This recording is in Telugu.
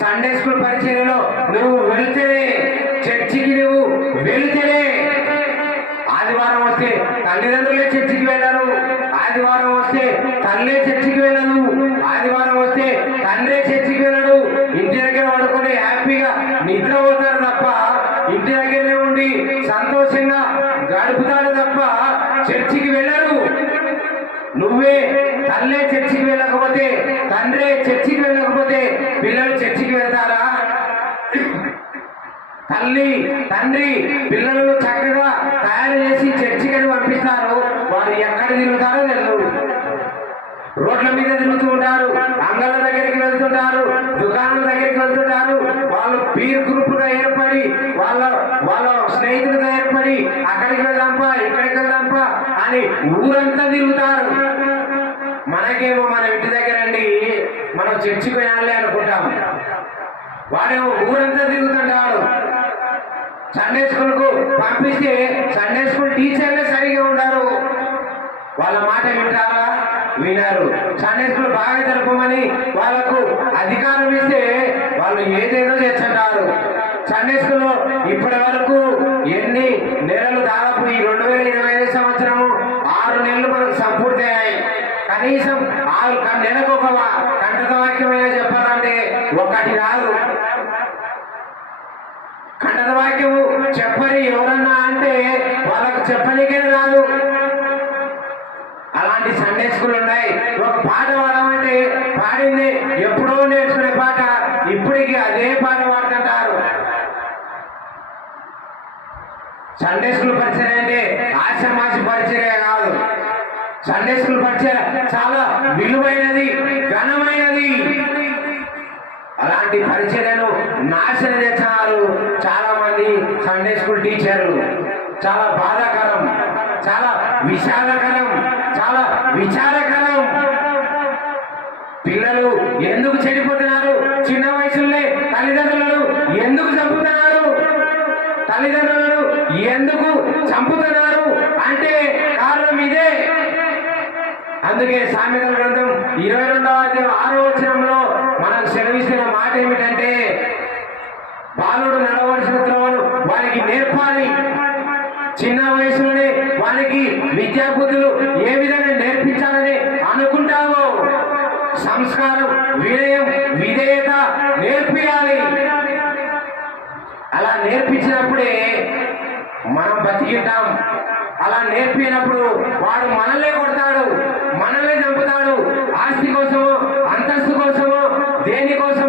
సండే స్కూల్ పరిచర్యలో నువ్వు వెళ్తేనే, చర్చికి నువ్వు వెళ్తేనే, ఆదివారం వస్తే తల్లిదండ్రులే చర్చికి వెళ్ళరు, ఆదివారం వస్తే తల్లే చర్చికి వెళ్ళదు, ఆదివారం వస్తే తండ్రే చర్చికి వెళ్ళడు. ఇంటి దగ్గర పడుకొని హ్యాపీగా నిద్ర పోతారు తప్ప, ఇంటి దగ్గరనే ఉండి సంతోషంగా గడుపుతాడు తప్ప చర్చికి వెళ్ళరు. నువ్వే తల్లే చర్చికి వెళ్ళకపోతే, తండ్రే చర్చికి వెళ్ళకపోతే పిల్లలు చర్చికి వెళ్తారా? తల్లి తండ్రి పిల్లలను చక్కగా తయారు చేసి చర్చికి పంపిస్తారు. వారు ఎక్కడ తిరుగుతారో తెలియదు. రోడ్ల మీద తిరుగుతూ ఉంటారు, అంగళ్ళ దగ్గరికి వెళ్తుంటారు, దుకాణాల దగ్గరికి వెళ్తుంటారు. వాళ్ళు పీర్ గ్రూపుగా ఏర్పడి, వాళ్ళ స్నేహితులుగా ఏర్పడి అక్కడికి వెళ్దాంపా, ఇక్కడికి వెళ్దాంపా అని ఊరంతా తిరుగుతారు. మనకేమో మన ఇంటి దగ్గర అండి మనం చర్చికి వెళ్ళాలి అనుకుంటాం, వాడేమో ఊరంతా తిరుగుతుంటాడు. సండే స్కూల్కు పంపిస్తే సండే స్కూల్ టీచర్లే సరిగా ఉండరు, వాళ్ళ మాట వింటారా? వినరు. సండే స్కూల్ బాగా జరపమని వాళ్ళకు అధికారం ఇస్తే వాళ్ళు ఏదేదో చేస్తుంటారు. సండే స్కూల్లో ఇప్పటి వరకు ఎన్ని నెలలు, దాదాపు ఈ 2025 సంవత్సరము 6 నెలలు మనకు సంపూర్తయ్యాయి. కనీసం 6 నెలకు ఒక కంటక వాక్యమైనా చెప్పాలంటే ఒకటి రాదు. కంటక వాక్యము చెప్పని ఎవరన్నా అంటే వాళ్ళకు చెప్పనికే రాదు. అలాంటి సండే స్కూల్ ఉన్నాయి. ఒక పాట పాడమంటే పాడింది ఎప్పుడో నేర్చుకునే పాట ఇప్పటికి అదే పాట పాడుతుంటారు. సండే స్కూల్ పరిచయం అంటే ఆశమాసి పరిచర్య కాదు. సండే స్కూల్ పరిచయం చాలా విలువైనది, ఘనమైనది. అలాంటి పరిచర్యను నాశనం చేస్తున్నారు చాలా మంది సండే స్కూల్ టీచర్లు. చాలా బాధాకరం, చాలా విషాదకరం, చాలా విచారకరం. పిల్లలు ఎందుకు చెడిపోతున్నారు? చిన్న వయసులోనే తల్లిదండ్రులను ఎందుకు చంపుతున్నారు? తల్లిదండ్రులను ఎందుకు చంపుతున్నారు అంటే కారణం ఇదే. అందుకే సామెతల గ్రంథం 22వ అధ్యాయం 6వ వచనంలో మనకు సెలవిస్తున్న మాట ఏమిటంటే, బాలుడు నడవలసిన త్రోవను వారికి నేర్పాలి. చిన్న వయసులోనే వారికి విద్యాబుద్ధులు ఏ విధంగా నేర్పించాలని అనుకుంటావో సంస్కారం, వినయం, విధేయత నేర్పియాలి. అలా నేర్పించినప్పుడే మనం బతికింటాం. అలా నేర్పినప్పుడు వాడు మనల్నే కొడతాడు, మనల్నే చంపుతాడు. ఆస్తి కోసమో, అంతస్తు కోసమో, దేనికోసం